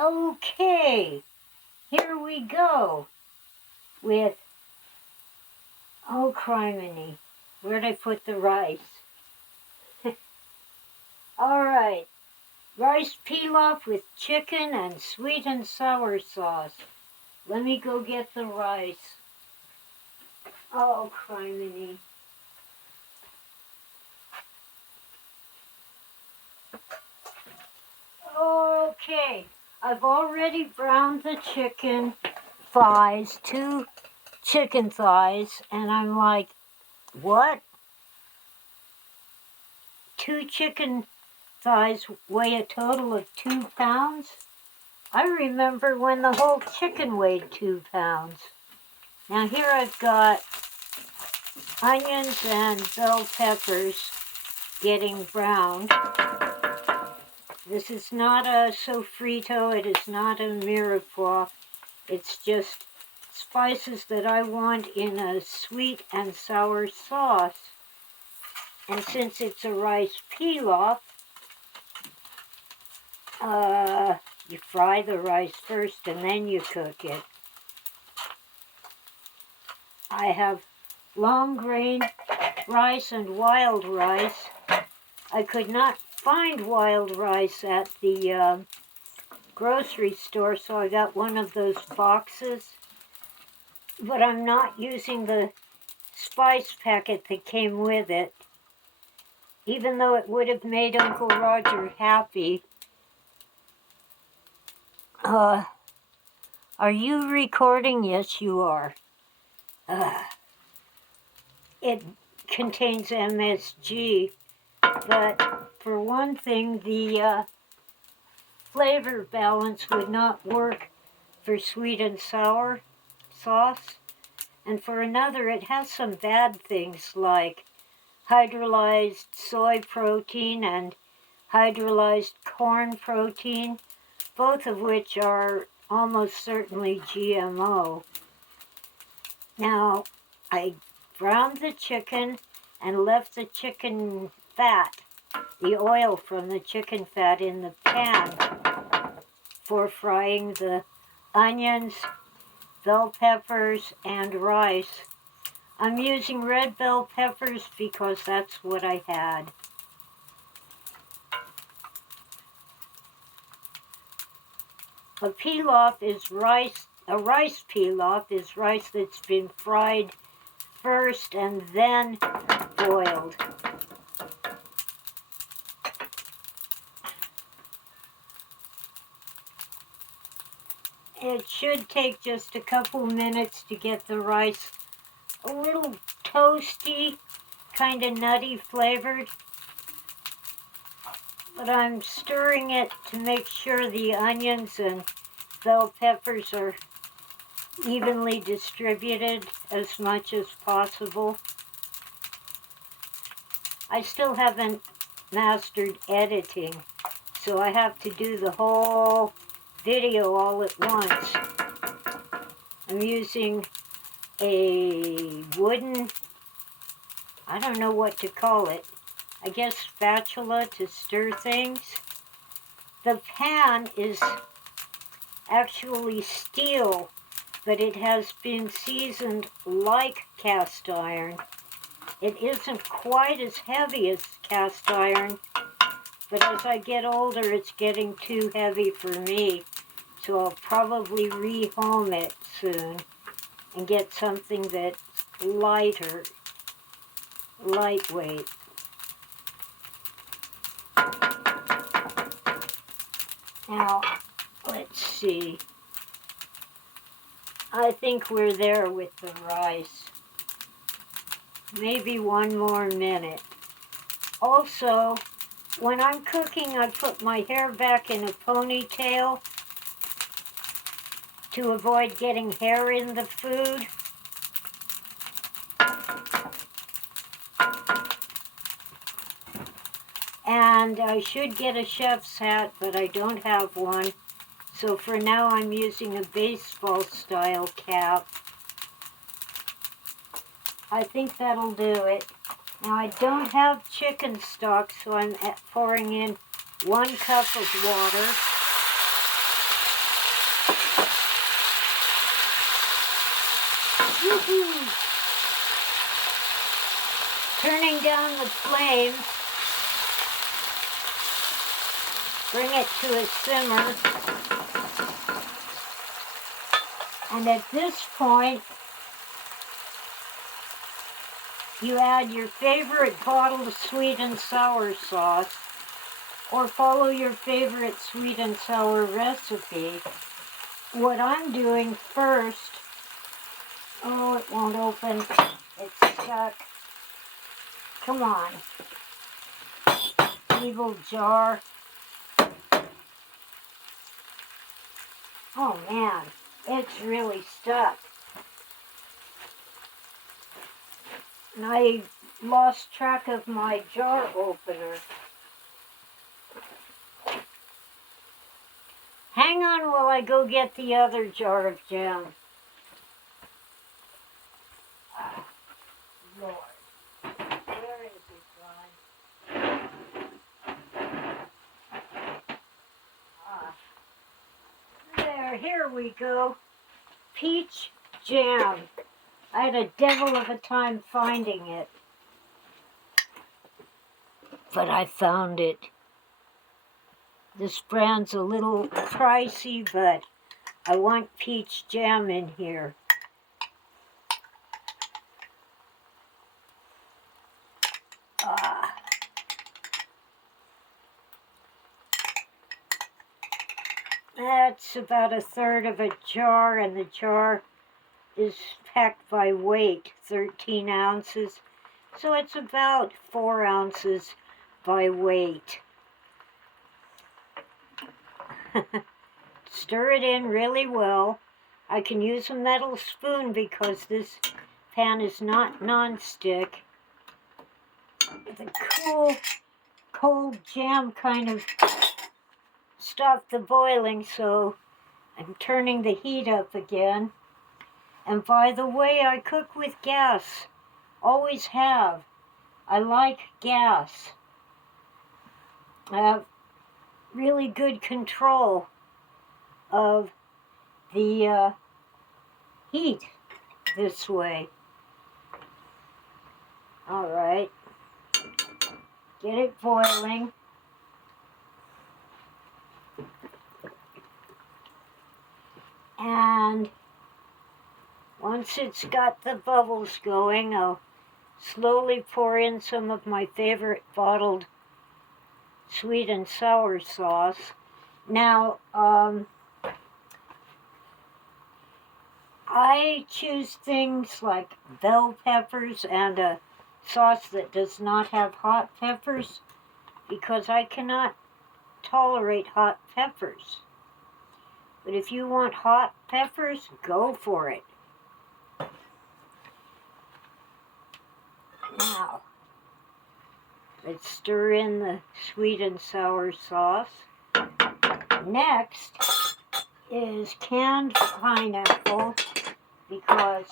Okay, here we go with, oh criminy, where'd I put the rice? All right, rice pilaf with chicken and sweet and sour sauce. Let me go get the rice. Oh criminy. Okay, I've already browned the chicken thighs, 2 chicken thighs, and I'm like, what? 2 chicken thighs weigh a total of 2 pounds? I remember when the whole chicken weighed 2 pounds. Now here I've got onions and bell peppers getting browned. This is not a sofrito, it is not a mirepoix. It's just spices that I want in a sweet and sour sauce. And since it's a rice pilaf, you fry the rice first and then you cook it. I have long grain rice and wild rice. I could not find wild rice at the grocery store, so I got one of those boxes. But I'm not using the spice packet that came with it, even though it would have made Uncle Roger happy. Are you recording? Yes, you are. It contains MSG, but for one thing, the flavor balance would not work for sweet and sour sauce. And for another, it has some bad things like hydrolyzed soy protein and hydrolyzed corn protein, both of which are almost certainly GMO. Now, I browned the chicken and left the chicken fat, the oil from the chicken fat, in the pan for frying the onions, bell peppers, and rice. I'm using red bell peppers because that's what I had. A pilaf is rice. A rice pilaf is rice that's been fried first and then boiled. It should take just a couple minutes to get the rice a little toasty, kind of nutty flavored. But I'm stirring it to make sure the onions and bell peppers are evenly distributed as much as possible. I still haven't mastered editing, so I have to do the whole video all at once. I'm using a wooden, I don't know what to call it, I guess spatula to stir things. The pan is actually steel, but it has been seasoned like cast iron. It isn't quite as heavy as cast iron, but as I get older, it's getting too heavy for me. So I'll probably rehome it soon and get something that's lighter, lightweight. Now, let's see. I think we're there with the rice. Maybe one more minute. Also, when I'm cooking, I put my hair back in a ponytail to avoid getting hair in the food. And I should get a chef's hat, but I don't have one. So for now, I'm using a baseball style cap. I think that'll do it. Now I don't have chicken stock, so I'm pouring in 1 cup of water. Woo-hoo. Turning down the flame, bring it to a simmer. And at this point, you add your favorite bottled sweet and sour sauce, or follow your favorite sweet and sour recipe. What I'm doing first, oh, it won't open, it's stuck. Come on, evil jar. Oh man, it's really stuck. And I lost track of my jar opener. Hang on while I go get the other jar of jam. Oh, Lord, where is it gone? There, here we go. Peach jam. I had a devil of a time finding it. But I found it. This brand's a little pricey, but I want peach jam in here. That's about a third of a jar, and the jar is packed by weight, 13 ounces. So it's about 4 ounces by weight. Stir it in really well. I can use a metal spoon because this pan is not non-stick. The cool, cold jam kind of stopped the boiling, so I'm turning the heat up again. And by the way, I cook with gas. Always have. I like gas. I have really good control of the heat this way. All right. Get it boiling. And once it's got the bubbles going, I'll slowly pour in some of my favorite bottled sweet and sour sauce. Now, I choose things like bell peppers and a sauce that does not have hot peppers because I cannot tolerate hot peppers. But if you want hot peppers, go for it. Now, let's stir in the sweet and sour sauce. Next is canned pineapple because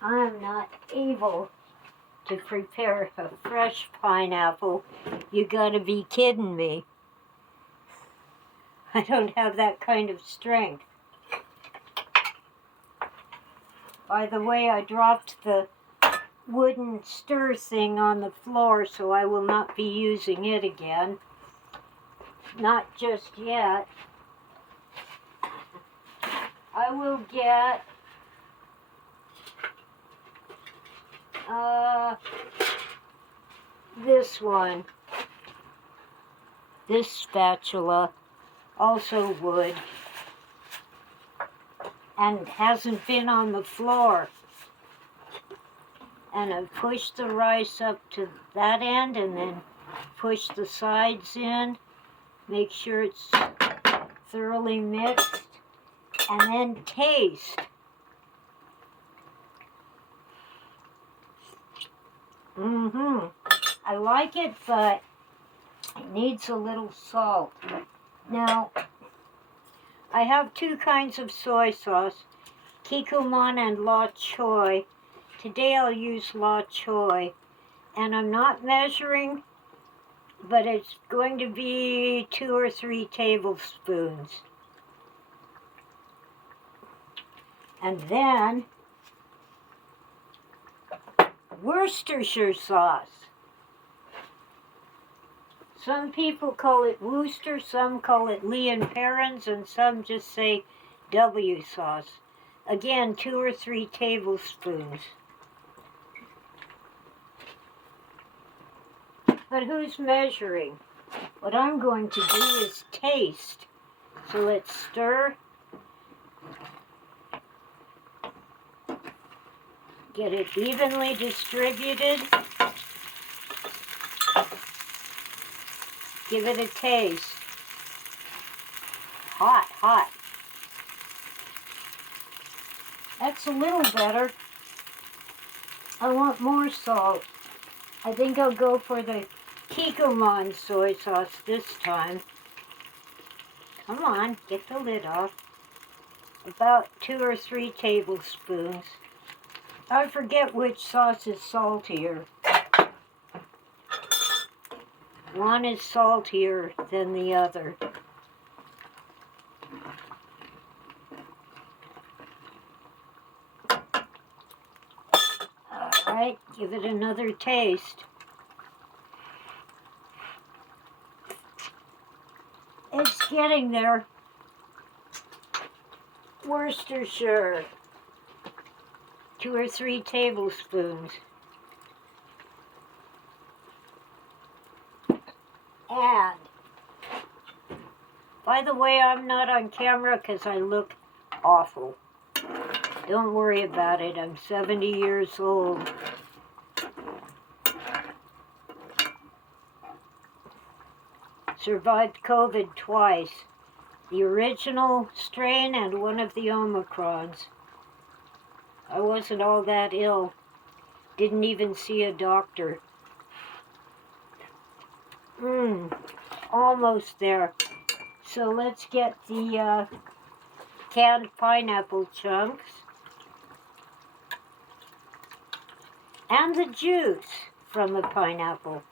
I'm not able to prepare a fresh pineapple. You gotta be kidding me. I don't have that kind of strength. By the way, I dropped the wooden stir thing on the floor, so I will not be using it again. Not just yet. I will get this one. This spatula, also wood, and hasn't been on the floor. And I push the rice up to that end and then push the sides in. Make sure it's thoroughly mixed. And then taste. I like it, but it needs a little salt. Now, I have two kinds of soy sauce, Kikkoman and La Choy. Today I'll use La Choy, and I'm not measuring, but it's going to be 2 or 3 tablespoons. And then Worcestershire sauce. Some people call it Worcester, some call it Lee and Perrins, and some just say W sauce. Again, 2 or 3 tablespoons. But who's measuring? What I'm going to do is taste. So let's stir. Get it evenly distributed. Give it a taste. Hot, hot. That's a little better. I want more salt. I think I'll go for the Kikkoman soy sauce this time. Come on, get the lid off. About 2 or 3 tablespoons. I forget which sauce is saltier. One is saltier than the other. All right, give it another taste. It's getting there. Worcestershire. 2 or 3 tablespoons. And, by the way, I'm not on camera because I look awful. Don't worry about it. I'm 70 years old. Survived COVID twice. The original strain and one of the Omicrons. I wasn't all that ill. Didn't even see a doctor. Almost there. So let's get the canned pineapple chunks. And the juice from the pineapple.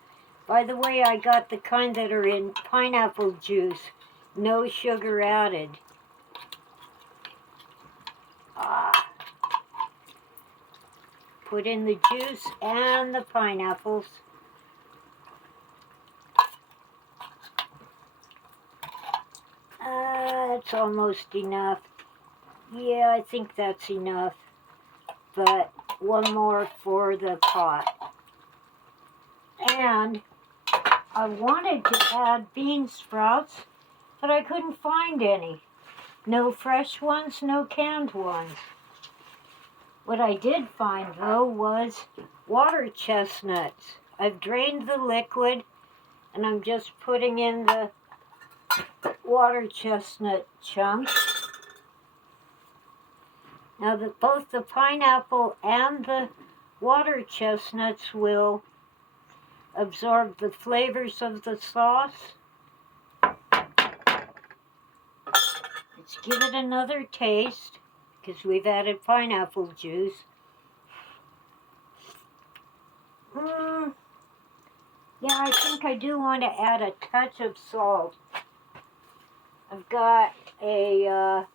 By the way, I got the kind that are in pineapple juice. No sugar added. Put in the juice and the pineapples. That's almost enough. Yeah, I think that's enough. But one more for the pot. And I wanted to add bean sprouts, but I couldn't find any. No fresh ones, no canned ones. What I did find, though, was water chestnuts. I've drained the liquid, and I'm just putting in the water chestnut chunks. Now, both the pineapple and the water chestnuts will absorb the flavors of the sauce. Let's give it another taste, because we've added pineapple juice. Yeah, I think I do want to add a touch of salt. I've got a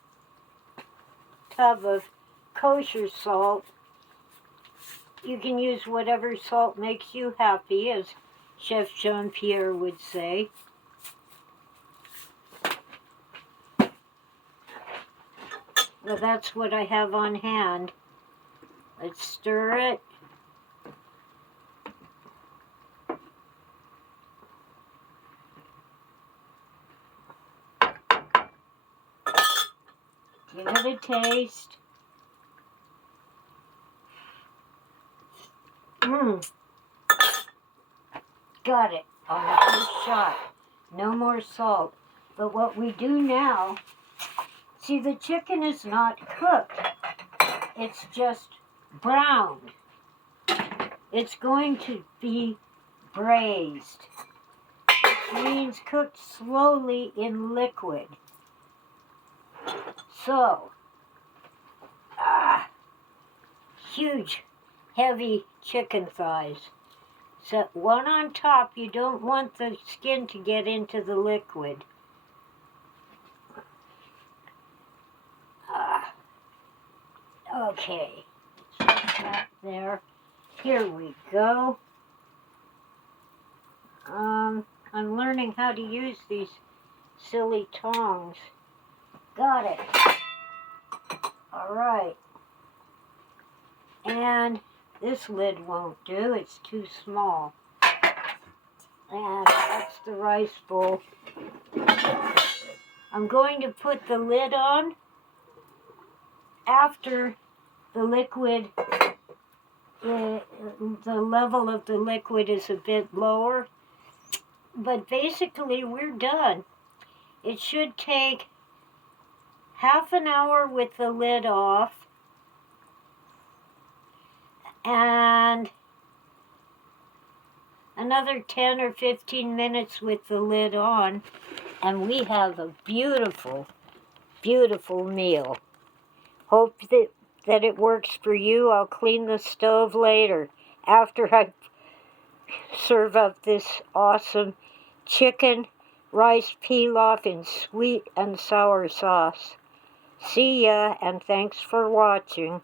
tub of kosher salt. You can use whatever salt makes you happy, as Chef Jean-Pierre would say. Well, that's what I have on hand. Let's stir it. Give it a taste. Got it on the first shot. No more salt. But what we do now, see, the chicken is not cooked. It's just browned. It's going to be braised, which means cooked slowly in liquid. So, huge, heavy chicken thighs. Set one on top. You don't want the skin to get into the liquid. Okay, let's put that there. Here we go. I'm learning how to use these silly tongs. Got it. All right. And this lid won't do. It's too small. And that's the rice bowl. I'm going to put the lid on after the liquid, the level of the liquid is a bit lower. But basically, we're done. It should take half an hour with the lid off and another 10 or 15 minutes with the lid on, and we have a beautiful, beautiful meal. Hope that it works for you. I'll clean the stove later after I serve up this awesome chicken rice pilaf in sweet and sour sauce. See ya, and thanks for watching.